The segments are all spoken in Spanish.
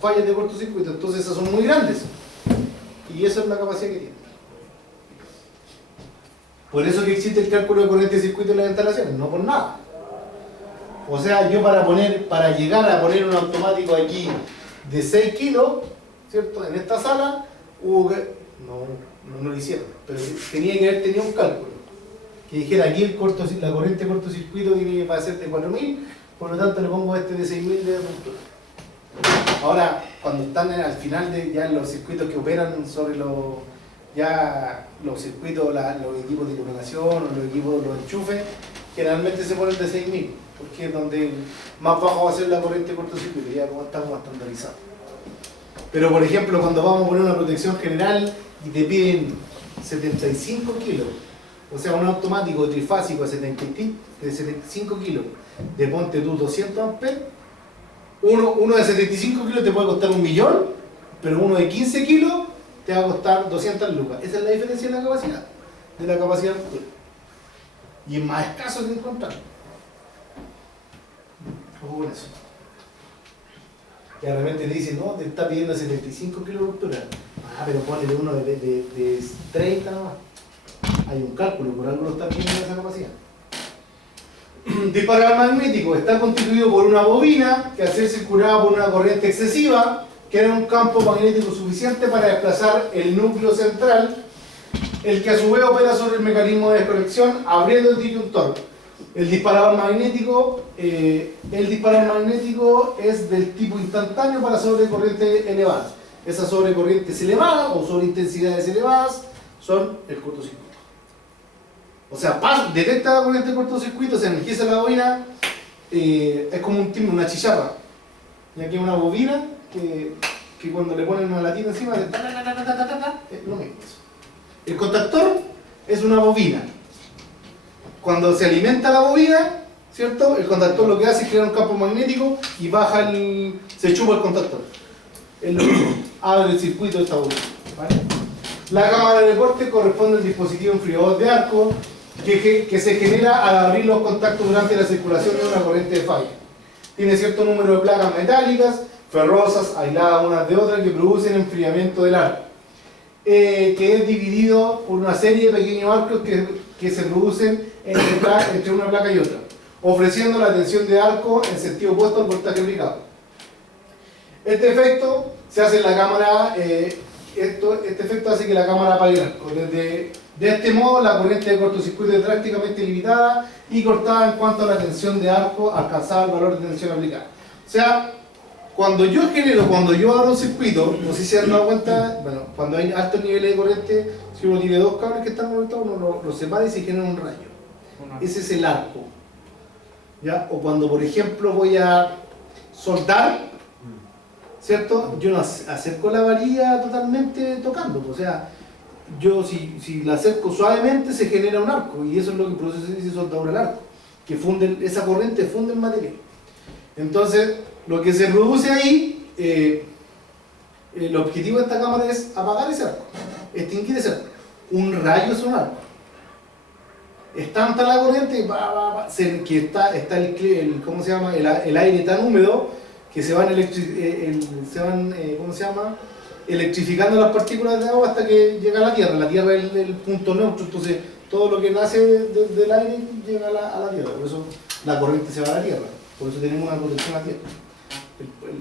fallas de cortocircuito, entonces esas son muy grandes y esa es la capacidad que tiene. Por eso que existe el cálculo de corriente de circuito en las instalaciones, no por nada. O sea, yo para llegar a poner un automático aquí de 6 kilos, ¿cierto? En esta sala, hubo que, no lo hicieron, pero tenía que haber tenido un cálculo que dijera aquí la corriente de cortocircuito tiene que ser de 4000, por lo tanto le pongo este de 6000 de ruptura. Ahora, cuando están al final de ya los circuitos que operan sobre los circuitos, los equipos de iluminación o los equipos de los enchufes, generalmente se ponen de 6000, porque es donde más bajo va a ser la corriente de cortocircuito, ya como está como estandarizado. Pero por ejemplo, cuando vamos a poner una protección general y te piden 75 kilos, o sea, un automático trifásico de 75 kilos, de ponte tú 200 amperes, uno de 75 kilos te puede costar 1.000.000, pero uno de 15 kilos te va a costar 200 lucas. Esa es la diferencia de la capacidad de ruptura. Y es más escaso que encontrar. Ojo con eso. Que de repente te dicen, no, te está pidiendo 75 kilos de ruptura. Ah, pero ponle uno de 30 nomás. Hay un cálculo, por algo lo está pidiendo esa capacidad. Disparador magnético está constituido por una bobina que al ser circulada por una corriente excesiva crea un campo magnético suficiente para desplazar el núcleo central, el que a su vez opera sobre el mecanismo de desconexión abriendo el disyuntor. El disparador magnético es del tipo instantáneo para sobrecorrientes elevadas. Esas sobrecorrientes elevadas o sobreintensidades elevadas son el cortocircuito. O sea, detecta la corriente de cortocircuito, se energiza la bobina, es como un timbre, una chicharra. Y aquí hay una bobina que cuando le ponen una latina encima, es lo mismo. El contactor es una bobina. Cuando se alimenta la bobina, ¿cierto? El contactor lo que hace es crear un campo magnético y se chupa el contactor. Es lo mismo, abre el circuito de esta bobina. ¿Vale? La cámara de corte corresponde al dispositivo enfriador de arco que se genera al abrir los contactos durante la circulación de una corriente de falla. Tiene cierto número de placas metálicas, ferrosas, aisladas unas de otras, que producen enfriamiento del arco, que es dividido por una serie de pequeños arcos que se producen entre una placa y otra, ofreciendo la tensión de arco en sentido opuesto al voltaje aplicado. Este efecto se hace en la cámara, este efecto hace que la cámara apague el arco. De este modo, la corriente de cortocircuito es drásticamente limitada y cortada en cuanto a la tensión de arco alcanzada el valor de tensión aplicada. O sea, cuando yo abro un circuito, no sé si se han dado cuenta, bueno, cuando hay altos niveles de corriente, si uno tiene dos cables que están conectados, uno los separa y se genera un rayo. Ese es el arco. ¿Ya? O cuando, por ejemplo, voy a soldar, ¿cierto? Yo no acerco la varilla totalmente tocando, o sea, yo si la acerco suavemente se genera un arco, y eso es lo que produce ese soldadura al arco, que esa corriente funde el material. Entonces, lo que se produce ahí, el objetivo de esta cámara es apagar ese arco, extinguir ese arco. Un rayo es un arco. Es tanta la corriente que está ¿cómo se llama? El aire tan húmedo que se van electrificando las partículas de agua hasta que llega a la Tierra. La Tierra es el punto neutro, entonces todo lo que nace del aire llega a la Tierra. Por eso la corriente se va a la Tierra. Por eso tenemos una protección a la Tierra,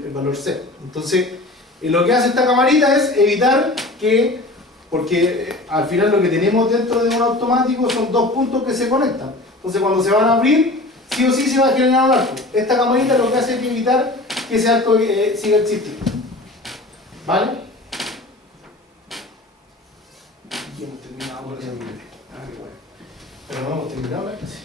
el valor C. Entonces, lo que hace esta camarita es evitar que, porque al final lo que tenemos dentro de un automático son dos puntos que se conectan. Entonces, cuando se van a abrir, sí o sí se va a generar un arco. Esta camarita lo que hace es evitar que ese arco siga existiendo. ¿Vale? Y hemos terminado por esa parte. Qué bueno. Pero no hemos terminado la clase.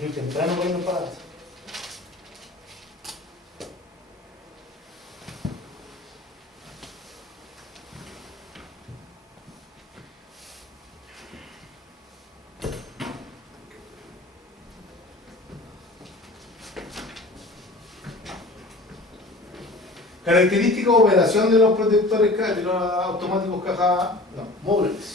Muy temprano para irnos para casa. Características de operación de los protectores, de los automáticos caja. No. móviles.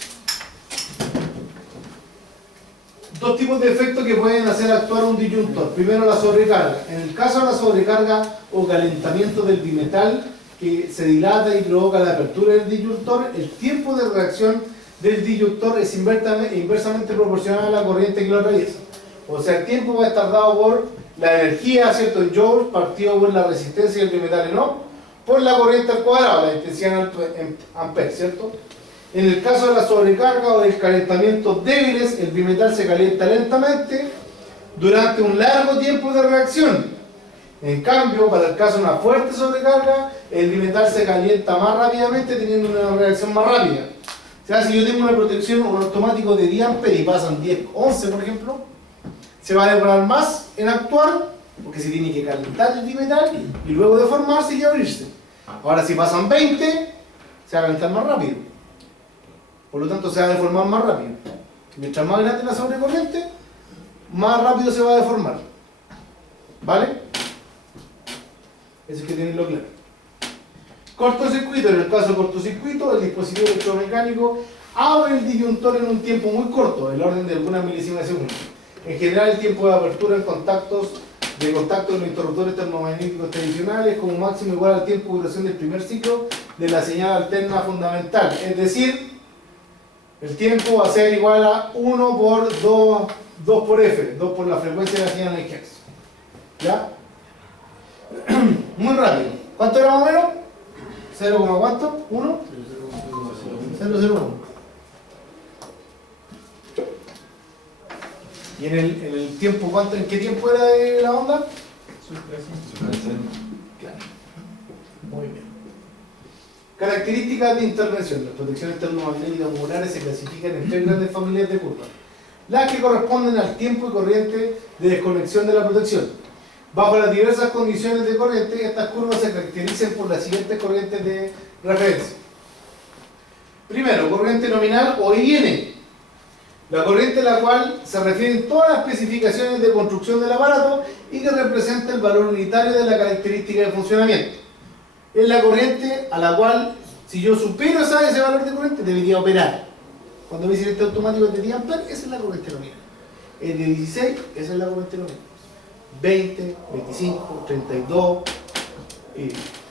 Dos tipos de efectos que pueden hacer actuar un disyuntor. Primero, la sobrecarga. En el caso de la sobrecarga o calentamiento del bimetal que se dilata y provoca la apertura del disyuntor, el tiempo de reacción del disyuntor es inversamente proporcional a la corriente que lo atraviesa. O sea, el tiempo va a estar dado por la energía, ¿cierto?, en joules, partido por la resistencia del bimetal en ohm, por la corriente al cuadrado, la intensidad en amperes, ¿cierto? En el caso de la sobrecarga o del calentamiento débiles, el bimetal se calienta lentamente durante un largo tiempo de reacción. En cambio, para el caso de una fuerte sobrecarga, el bimetal se calienta más rápidamente teniendo una reacción más rápida. O sea, si yo tengo una protección, un automático de 10 amperes y pasan 10, 11 por ejemplo, se va a demorar más en actuar, porque se tiene que calentar el bimetal y luego deformarse y abrirse. Ahora, si pasan 20, se va a calentar más rápido. Por lo tanto, se va a deformar más rápido. Mientras más grande la sobrecorriente, más rápido se va a deformar. ¿Vale? Eso hay que tenerlo claro. Cortocircuito. En el caso de cortocircuito, el dispositivo electromecánico abre el disyuntor en un tiempo muy corto, el orden de algunas milísimas de segundo. En general, el tiempo de apertura en contacto de los interruptores termomagnéticos tradicionales como máximo igual al tiempo de duración del primer ciclo de la señal alterna fundamental. Es decir, el tiempo va a ser igual a 1 por 2 por F, 2 por la frecuencia de la señal en Hertz. ¿Ya? Muy rápido. ¿Cuánto era más o menos? ¿0, cuánto? ¿1? 0,01. ¿Y en el tiempo cuánto? ¿En qué tiempo era de la onda? Claro. Muy bien. Características de intervención. Las protecciones termomagnéticas modulares se clasifican en tres grandes familias de curvas. Las que corresponden al tiempo y corriente de desconexión de la protección. Bajo las diversas condiciones de corriente, estas curvas se caracterizan por las siguientes corrientes de referencia. Primero, corriente nominal o IN. La corriente a la cual se refieren todas las especificaciones de construcción del aparato y que representa el valor unitario de la característica de funcionamiento. Es la corriente a la cual, si yo supero ese valor de corriente, debería operar. Cuando me dicen este automático de 10 amperes, esa es la corriente nominal. El de 16, esa es la corriente nominal. 20, 25, 32,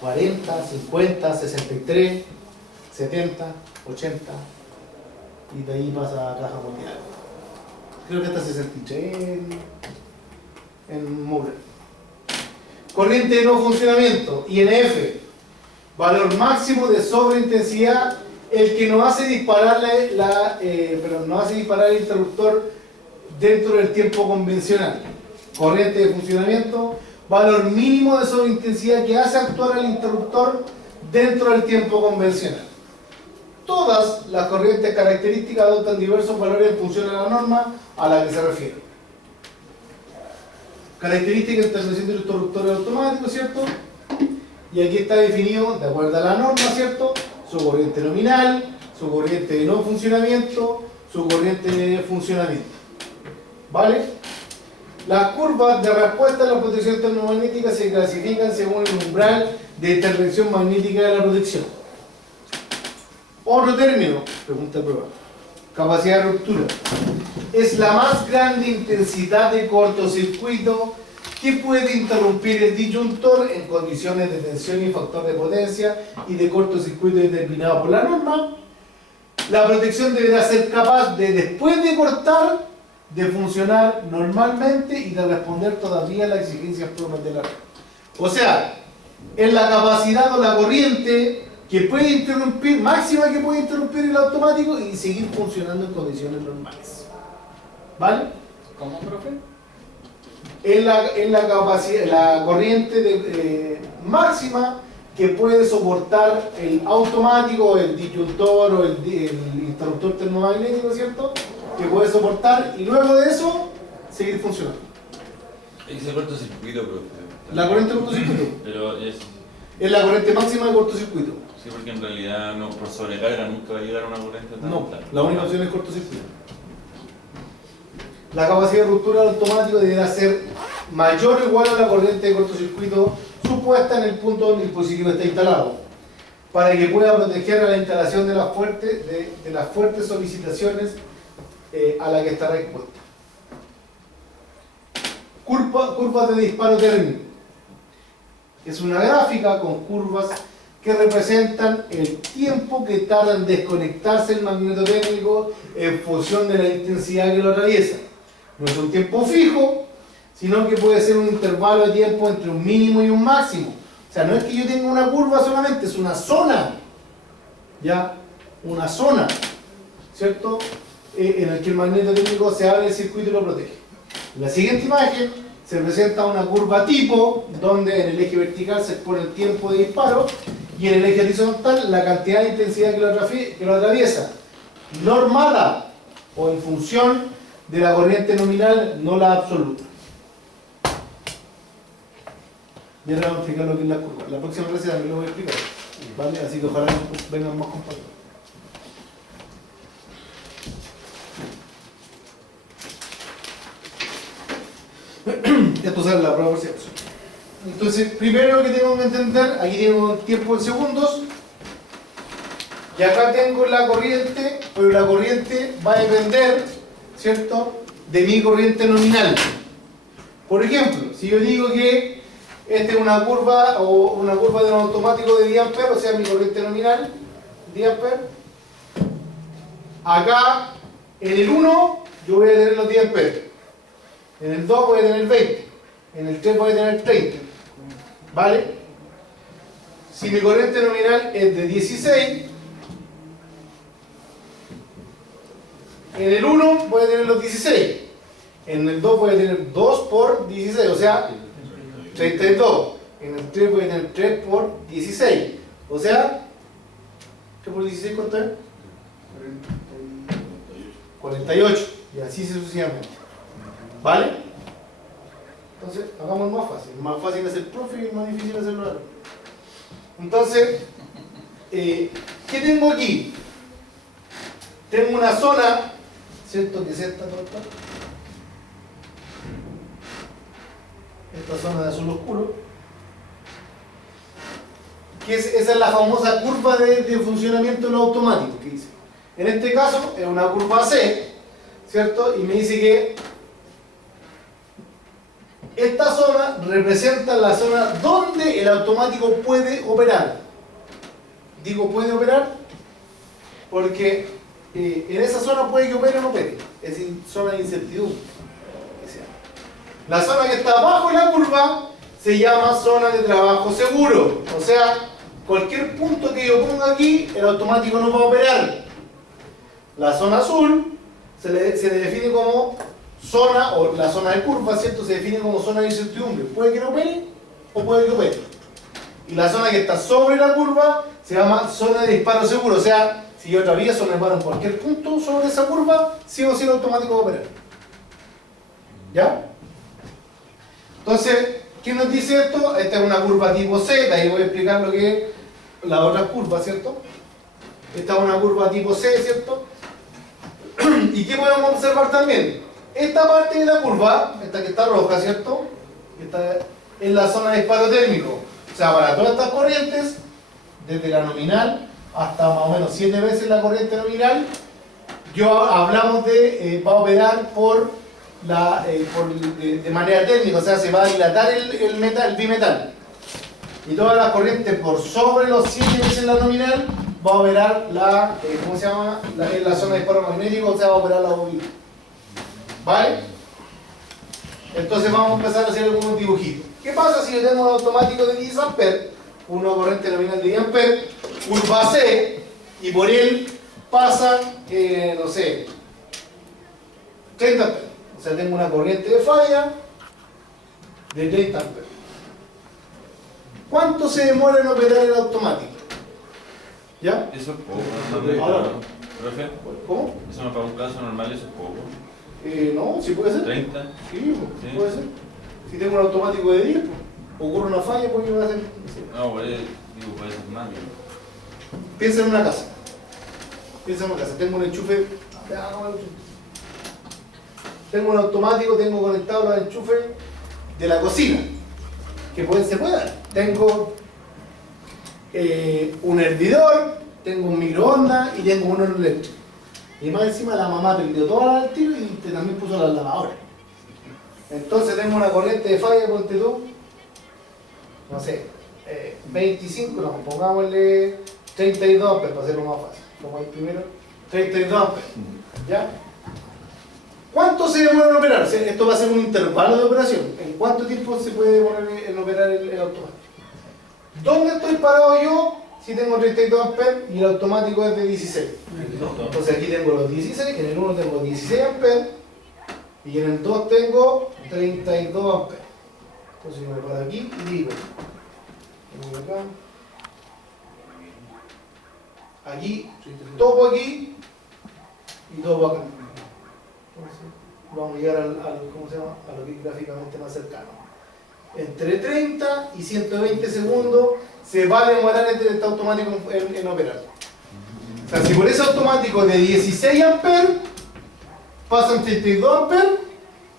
40, 50, 63, 70, 80, y de ahí pasa a caja mundial. Creo que hasta 63 en Moore. Corriente de no funcionamiento, INF, valor máximo de sobreintensidad, el que no hace disparar el interruptor dentro del tiempo convencional. Corriente de funcionamiento, valor mínimo de sobreintensidad que hace actuar al interruptor dentro del tiempo convencional. Todas las corrientes características adoptan diversos valores en función a la norma a la que se refiere. Característica de intervención del interruptor automático, ¿cierto? Y aquí está definido, de acuerdo a la norma, ¿cierto?, su corriente nominal, su corriente de no funcionamiento, su corriente de funcionamiento. ¿Vale? Las curvas de respuesta a la protección termomagnética se clasifican según el umbral de intervención magnética de la protección. Otro término, pregunta de prueba. Capacidad de ruptura. Es la más grande intensidad de cortocircuito que puede interrumpir el disyuntor en condiciones de tensión y factor de potencia y de cortocircuito determinado por la norma. La protección deberá ser capaz de, después de cortar, de funcionar normalmente y de responder todavía a las exigencias propias de la red. O sea, es la capacidad o la corriente que puede interrumpir, máxima que puede interrumpir el automático y seguir funcionando en condiciones normales. ¿Vale? ¿Cómo, profe? Es la capacidad, la corriente máxima que puede soportar el automático, el disyuntor o el interruptor termomagnético, ¿cierto?, que puede soportar y luego de eso seguir funcionando. Ese cortocircuito, profe. La corriente de cortocircuito Pero es la corriente máxima de cortocircuito. sí, porque en realidad no, por sobrecarga nunca va a llegar a una corriente tan No, alta. la única opción es cortocircuito. La capacidad de ruptura del automático deberá ser mayor o igual a la corriente de cortocircuito supuesta en el punto donde el dispositivo está instalado. para que pueda proteger a la instalación de las fuertes solicitaciones a la que estará expuesta. Curvas de disparo térmico. Es una gráfica con curvas que representan el tiempo que tarda en desconectarse el magneto térmico en función de la intensidad que lo atraviesa. No es un tiempo fijo, sino que puede ser un intervalo de tiempo entre un mínimo y un máximo. O sea, no es que yo tenga una curva solamente, es una zona. ¿Ya? Una zona, ¿cierto? En el que el magneto térmico se abre el circuito y lo protege. En la siguiente imagen se presenta una curva tipo, donde en el eje vertical se expone el tiempo de disparo y en el eje horizontal la cantidad de intensidad que lo atraviesa, normada o en función de la corriente nominal, no la absoluta. Y ahora vamos a explicar lo que es la curva. La próxima clase también lo voy a explicar, ¿vale? Así que ojalá vengan más compañeros. Esto sale la prueba por si acaso. Entonces, primero que tengo que entender, aquí tengo el tiempo en segundos, y acá tengo la corriente, pero la corriente va a depender, ¿cierto?, de mi corriente nominal. Por ejemplo, si yo digo que esta es una curva o una curva de un automático de 10 amperes, o sea, mi corriente nominal, 10 amperes, acá en el 1 yo voy a tener los 10 amperes, en el 2 voy a tener 20, en el 3 voy a tener 30, ¿vale? Si mi corriente nominal es de 16, en el 1 voy a tener los 16, en el 2 voy a tener 2 por 16, o sea, 32, en el 3 voy a tener 3 por 16, o sea, 3 por 16, ¿cuánto es? 48, y así sucesivamente, ¿vale? Entonces, hagamos más fácil es el profe y más difícil es el alumno. Entonces, ¿qué tengo aquí? Tengo una zona, ¿cierto? Que es esta, esta zona de azul oscuro, que esa es la famosa curva de funcionamiento de lo automático que dice. En este caso es una curva C, ¿cierto? Y me dice que esta zona representa la zona donde el automático puede operar. Digo puede operar porque en esa zona puede que opere o no opere, es decir, zona de incertidumbre. La zona que está abajo de la curva se llama zona de trabajo seguro, o sea, cualquier punto que yo ponga aquí, el automático no va a operar. La zona azul se le define como zona, o la zona de curva, ¿cierto? Se define como zona de incertidumbre. Puede que no opere o puede que opere. Y la zona que está sobre la curva se llama zona de disparo seguro, o sea, si yo atravieso o me paro en cualquier punto sobre esa curva, sí o sí el automático va a operar. ¿Ya? Entonces, ¿qué nos dice esto? Esta es una curva tipo Z, ahí voy a explicar lo que es la otra curva, ¿cierto? Esta es una curva tipo C, ¿cierto? ¿Y qué podemos observar también? Esta parte de la curva, esta que está roja, ¿cierto? Esta es la zona de disparo térmico. O sea, para todas estas corrientes, desde la nominal hasta más o menos 7 veces la corriente nominal, hablamos de va a operar de manera térmica, o sea, se va a dilatar el bimetal. Y todas las corrientes por sobre los 7 veces la nominal va a operar ¿cómo se llama? La zona de disparo magnético, o sea, va a operar la bobina. ¿Vale? Entonces vamos a empezar a hacer algunos dibujitos. ¿Qué pasa si yo tengo un automático de 10 amperes, una corriente nominal de 10 amperes, curva C, y por él pasan, no sé, 30 amperes? O sea, tengo una corriente de falla de 30 amperes. ¿Cuánto se demora en operar el automático? ¿Ya? Eso es poco, normalmente. Ahora. ¿Profe? ¿Cómo? Eso no para un caso normal, eso es poco. No, sí puede ser. ¿30? Sí, puede ser. Si tengo un automático de 10, ocurre una falla, pues yo voy a hacer. No, puede ser más. Piensa en una casa. Tengo un enchufe. Tengo un automático, tengo conectado los enchufes de la cocina. Que se puede dar. Tengo un hervidor, tengo un microondas y tengo un horno eléctrico. Y más encima la mamá prendió toda la tiro y también puso la lavadora. Entonces tengo una corriente de falla, ponte tú, no sé, 25, no, pongámosle 32 amperes para hacerlo más fácil. Como el primero, 32 amperes. ¿Ya? ¿Cuánto se demora en operar? O sea, esto va a ser un intervalo de operación. ¿En cuánto tiempo se puede demorar en operar el automático? ¿Dónde estoy parado yo si tengo 32 amperes y el automático es de 16? Entonces aquí tengo los 16, en el 1 tengo 16 amperes y en el 2 tengo 32 amperes. Entonces yo me paro aquí y digo, vengo acá, aquí, topo aquí y topo acá. Entonces, vamos a llegar ¿cómo se llama? A lo que es gráficamente más cercano. Entre 30 y 120 segundos se va a demorar este automático en operar. O sea, si por ese automático de 16 amperes pasan 32 amperes,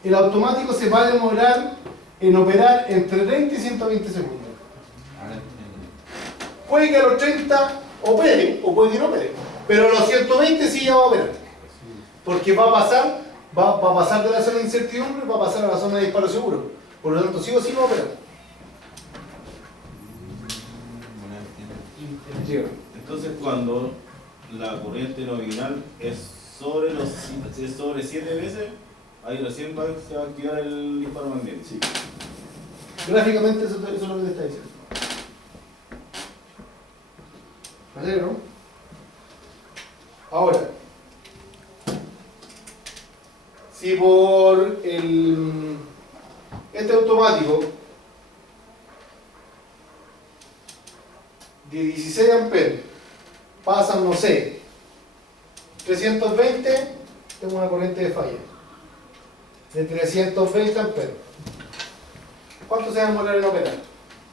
el automático se va a demorar en operar entre 30 y 120 segundos. Puede que a los 30 opere, o puede que no opere, pero a los 120 sí ya va a operar. Porque va a pasar de la zona de incertidumbre, va a pasar a la zona de disparo seguro. Por lo tanto, sí o sí va a operar. Entonces, cuando la corriente nominal es sobre 7 veces, ahí recién se va a activar el disparo magnético. Sí. Gráficamente eso es lo que te está diciendo. ¿Vale, no? Ahora, si por este automático de 16 amperes pasan, no sé, 320, tengo una corriente de falla de 320 amperes. ¿Cuánto se va a demorar en operar?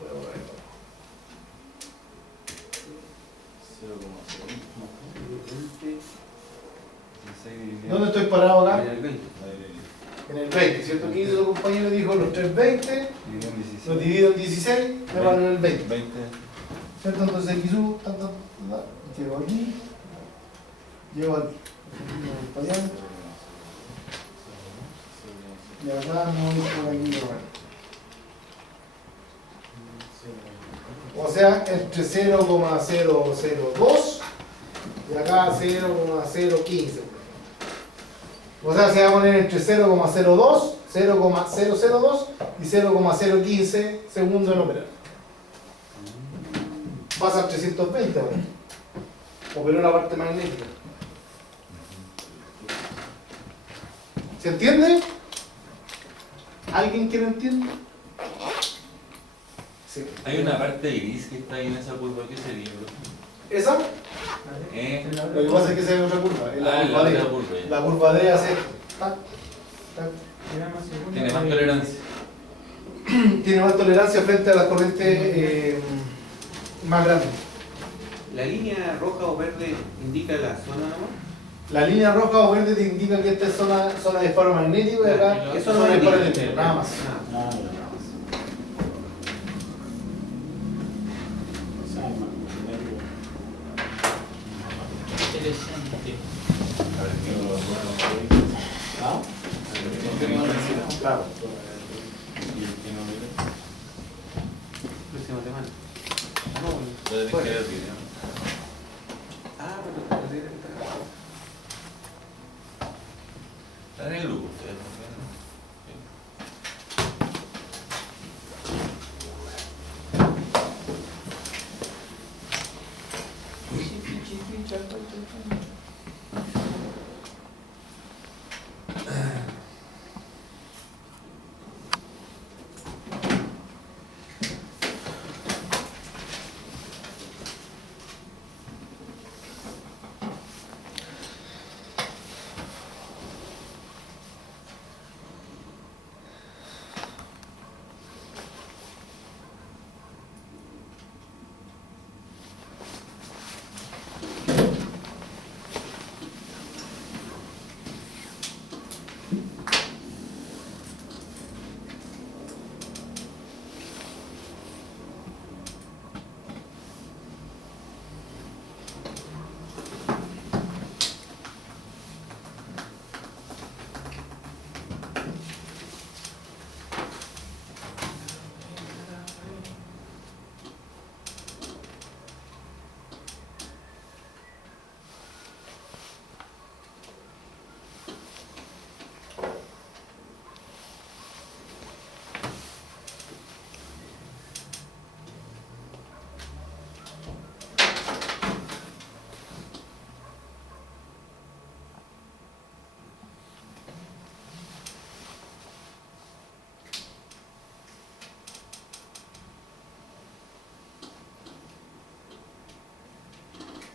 Voy a borrar esto. 0,0. ¿Dónde estoy parado acá? En el 20. En el 20, ¿cierto? Que hizo su compañero, dijo los 320, los divido en 16, me van en el 20. 20. ¿Cierto? Entonces aquí subo, llego aquí, llego aquí, para allá, y acá me voy por aquí. O sea, entre 0,002 y acá 0,015. O sea, se va a poner entre 0,02, 0,002 y 0,015 segundos en operar. Pasa 320 ahora. Operó la parte magnética. ¿Se entiende? ¿Alguien que no entiende? Sí. Hay una parte gris que está ahí en esa curva, ¿qué sería, bro? ¿Esa? Lo que pasa es que se ve otra curva. Es la curva D. La curva D hace. Tac, tac. Tiene más tolerancia. Tiene más tolerancia frente a las corrientes más grandes. ¿La línea roja o verde indica la zona nomás? La línea roja o verde te indica que esta es zona de disparo magnético y acá es zona de disparo eléctrico. Nada más. Claro. Próxima semana. Puede que el video. Pero Está en el grupo, ustedes.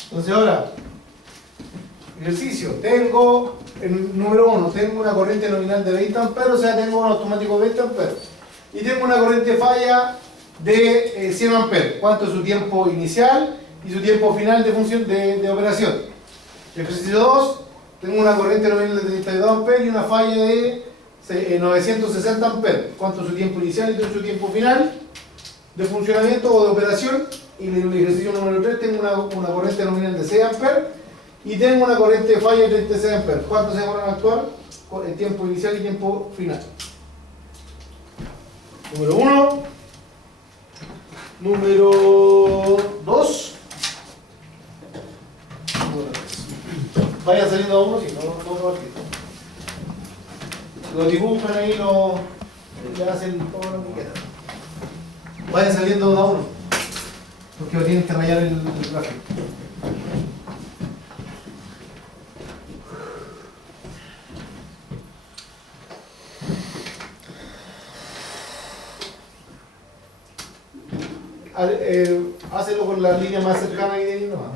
Entonces ahora, ejercicio, tengo, el número 1, tengo una corriente nominal de 20 amperes, o sea, tengo un automático de 20 amperes. Y tengo una corriente falla de 100 amperes. ¿Cuánto es su tiempo inicial y su tiempo final de función de operación? Ejercicio 2, tengo una corriente nominal de 32 amperes y una falla de 960 amperes. ¿Cuánto es su tiempo inicial y su tiempo final de funcionamiento o de operación? Y en el ejercicio número 3 tengo una corriente nominal de 6 amperes y tengo una corriente de falla de 36 amperes. ¿Cuánto se demoran a actuar? El tiempo inicial y tiempo final. Número 1. Número 2. Vayan saliendo a uno, si no, no lo dibujan ahí, le hacen todo lo que quieran. Vayan saliendo a uno, porque lo tienen que rayar el gráfico. Hácelo con la línea más cercana ahí de ahí nomás.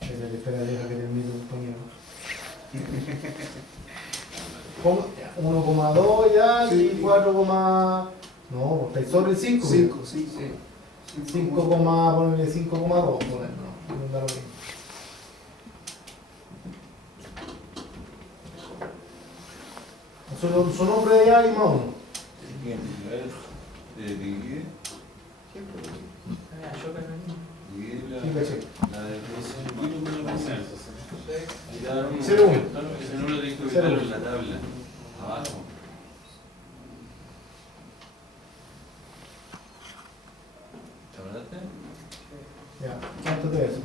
Espera, deja que termine un poquito. 1,2 ya y 4, no, estáis sobre el 5. 5, sí. 5, ponle 5,2. No da lo mismo. Su nombre de allá y más uno. Divide Sí, caché. la definición. Ahí da un- 0,1. Ese número tenés que ubicarlo en la tabla. Abajo. ¿Te acordaste? Ya, ¿cuánto te eso?